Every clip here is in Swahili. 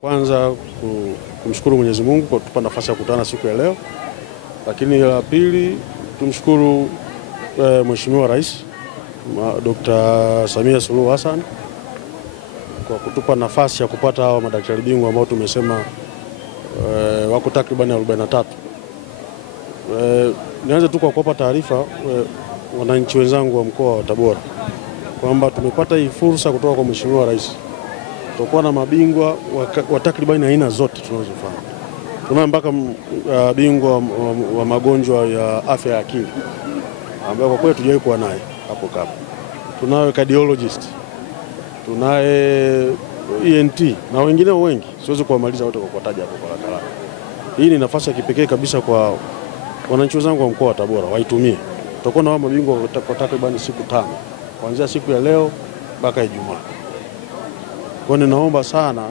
Kwanza kumshukuru Mwenyezi Mungu kwa kutupa nafasi ya kukutana siku ya leo, lakini la pili tumshukuru Mheshimiwa Rais Dr. Samia Suluhu Hassan kwa kutupa nafasi ya kupata hawa madaktari bingwa ambao tumesema wako takribani 43. Nianze tu kwa kuwapa taarifa wananchi wenzangu wa mkoa wa Tabora kwamba tumepata hii fursa kutoka kwa Mheshimiwa Rais. Tutakuwa na mabingwa wa takribani aina zote tunazofanya. Tunaye mpaka bingwa wa magonjwa ya afya ya akili ambaye kwa kweli tujawahi kuwa naye hapo kabla. Tunaye cardiologist, tunaye ENT na wengine wengi. Siwezi kuwamaliza wote kwa kuwataja hapo kwa haraka. Hii ni nafasi ya kipekee kabisa kwa wananchi wenzangu wa mkoa wa Tabora, waitumie. Tutakuwa na mabingwa kwa takribani siku 5 kuanzia siku ya leo mpaka Ijumaa. Kwa ninaomba sana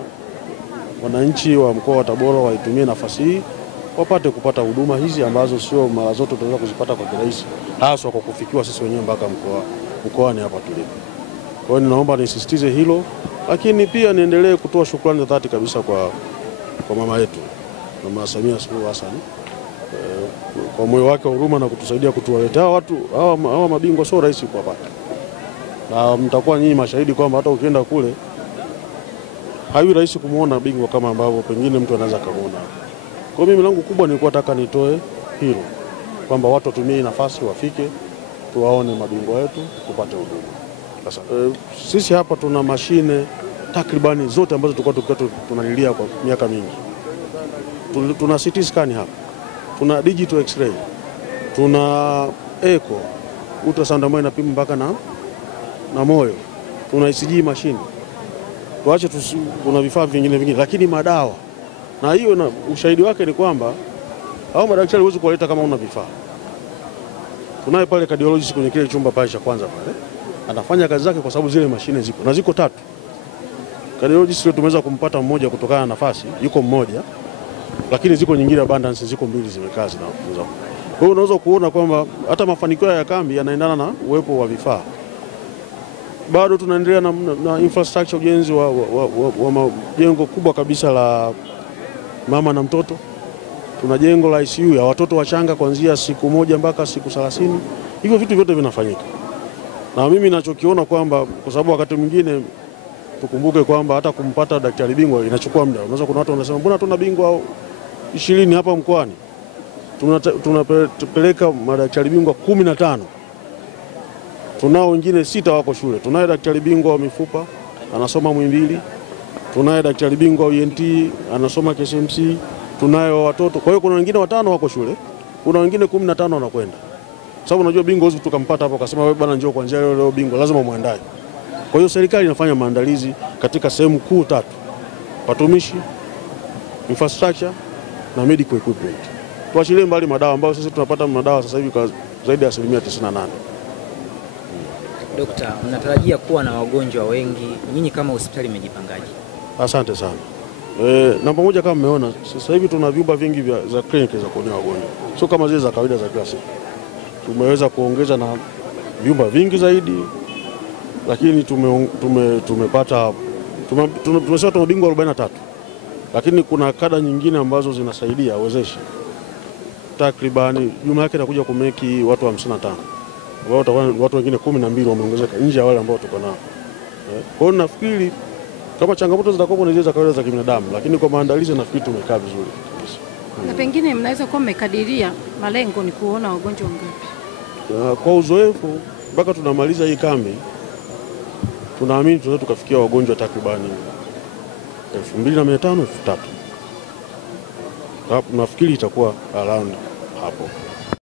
wananchi wa mkoa wa Tabora waitumie nafasi hii wapate kupata huduma hizi ambazo sio mara zote tunaweza kuzipata kwa kirahisi, hasa kwa kufikiwa sisi wenyewe mpaka mkoani hapa tulipo. Kwa hiyo ninaomba nisisitize hilo, lakini pia niendelee kutoa shukrani za dhati kabisa kwa mama yetu Mama Samia Suluhu Hassan kwa moyo wake wa huruma na kutusaidia kutuwaletea watu hawa mabingwa. Sio rahisi kuwapata, na mtakuwa nyinyi mashahidi kwamba hata ukienda kule haiwi rahisi kumuona bingwa kama ambavyo pengine mtu anaweza kumuona. Kwa mimi langu kubwa ni nataka nitoe hilo kwamba watu watumie nafasi, wafike tuwaone mabingwa wetu, tupate huduma. Sasa sisi hapa tuna mashine takribani zote ambazo tulikuwa tunalilia kwa miaka mingi. Tuna CT scan hapa, tuna digital x-ray, tuna echo, ultrasound ambayo inapima mpaka na moyo, tuna ECG machine. Tuache kuna vifaa vingine, lakini madawa. Na hiyo na ushahidi wake ni kwamba hao madaktari huwezi kuwaleta kama una vifaa. Tunaye pale cardiologist kwenye kile chumba pale cha kwanza pale, anafanya kazi zake kwa sababu zile mashine ziko. Na ziko 3. Cardiologist leo tumeweza kumpata mmoja kutokana na nafasi, yuko mmoja, lakini ziko nyingine abundance, ziko 2 zimekaa zinaweza. Kwa hiyo unaweza kuona kwamba hata mafanikio ya kambi yanaendana na uwepo wa vifaa. Bado tunaendelea na infrastructure, ujenzi wa jengo kubwa kabisa la mama na mtoto. Tuna jengo la ICU ya watoto wachanga kuanzia siku 1 mpaka siku 30. Hivyo vitu vyote vinafanyika. Na mimi ninachokiona kwamba kwa sababu wakati mwingine tukumbuke kwamba hata kumpata daktari bingwa inachukua muda. Unaweza kuna watu wanasema mbona tuna bingwa 20 hapa mkoani? Tunapeleka madaktari bingwa 15. Tunao wengine 6 wako shule. Tunaye daktari bingwa wa mifupa anasoma Muhimbili. Tunaye daktari bingwa wa ENT anasoma KSMC. Tunayo watoto. Kwa hiyo kuna wengine 5 wako shule. Kuna wengine 15 wanakwenda. Sababu unajua bingwa hizo tukampata hapo akasema wewe bwana njoo kuanzia leo bingwa lazima muandae. Kwa hiyo serikali inafanya maandalizi katika sehemu kuu 3. Watumishi, infrastructure na medical equipment. Tuachilie mbali madawa ambayo sisi tunapata madawa sasa hivi kwa zaidi ya 98%. Dokta, mnatarajia kuwa na wagonjwa wengi. Nyinyi kama hospitali mmejipangaje? Asante sana. Namba moja, kama mmeona sasa hivi tuna vyumba vingi za kliniki za kuonea wagonjwa. Sio kama zile za kawaida za kila siku. Tumeweza kuongeza na vyumba vingi zaidi, lakini tumepata tumesema tuna bingwa 43. Lakini kuna kada nyingine ambazo zinasaidia uwezeshi. Takribani jumla yake inakuja kumeki watu 55. Watu wengine 12 wameongezeka nje ya wale ambao tuko nao. Kwa hiyo nafikiri kama changamoto zitakuwa ni za kawaida za kibinadamu, lakini kwa maandalizi nafikiri tumekaa vizuri kabisa. Na pengine mnaweza kuwa mmekadiria malengo ni kuona wagonjwa ngapi? Kwa uzoefu mpaka tunamaliza hii kambi tunaamini tunaweza tukafikia wagonjwa takribani 2500 3000. Nafikiri itakuwa around hapo.